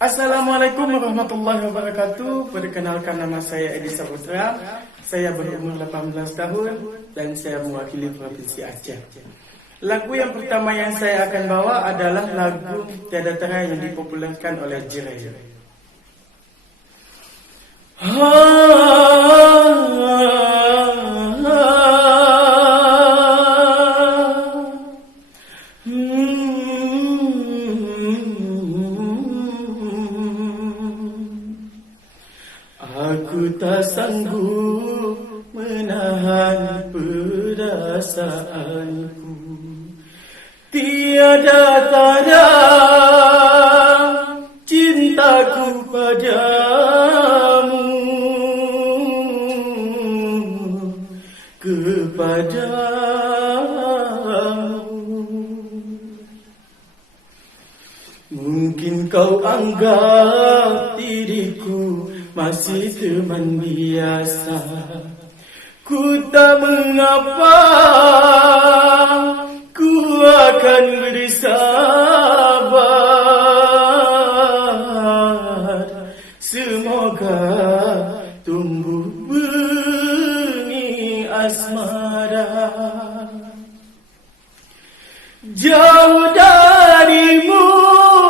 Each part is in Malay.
Assalamualaikum warahmatullahi wabarakatuh. Perkenalkan, nama saya Edi Saputra. Saya berumur 18 tahun dan saya mewakili Provinsi Aceh. Lagu yang pertama yang saya akan bawa adalah lagu Tiada Tera yang dipopulerkan oleh Jirai. Aku tak sanggup menahan perasaanku. Tiada tanda cintaku padamu, kepadamu. Mungkin kau anggap diriku masih teman biasa. Ku tak mengapa, ku akan bersabar. Semoga tumbuh benih asmara. Jauh darimu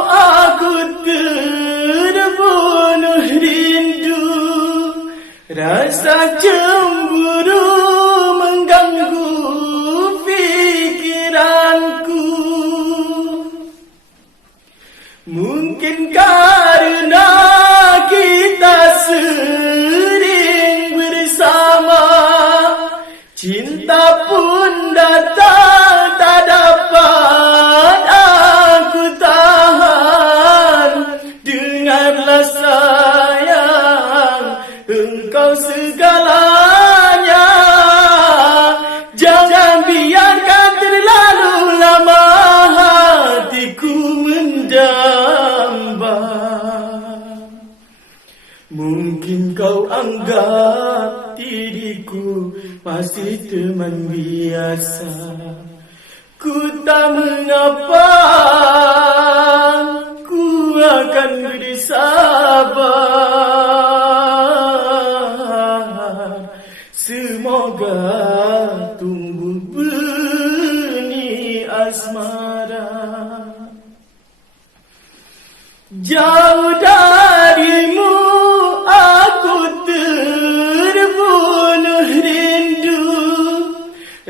aku terbunuh rindu. Rasa cemburu mengganggu fikiranku. Mungkin karena kita sering bersama, cinta pun datang tak dapat aku tahan. Dengarlah sayang, engkau segalanya. Jangan biarkan terlalu lama hatiku mendamba. Mungkin kau anggap diriku masih teman biasa. Ku tak mengapa, ku akan bersabar. Semoga tumbuh benih asmara. Jauh darimu aku terbunuh rindu.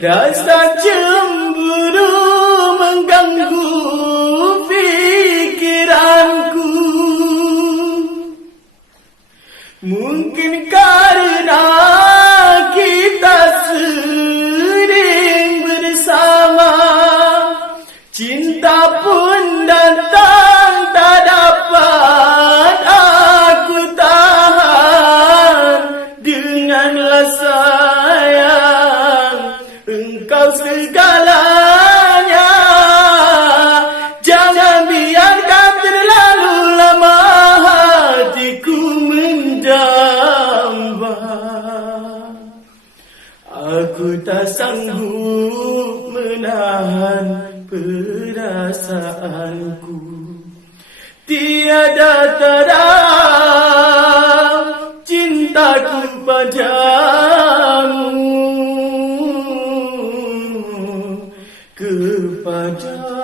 Rasa cemburu mengganggu fikiranku. Mungkin karena kita sering bersama, cinta pun datang tak dapat aku tahan. Denganlah sayang, engkau segalanya. Jangan biarkan terlalu lama hatiku mendamba. Aku tak sanggup menahan perasaanku. Tiada tera cintaku padamu, kepadamu.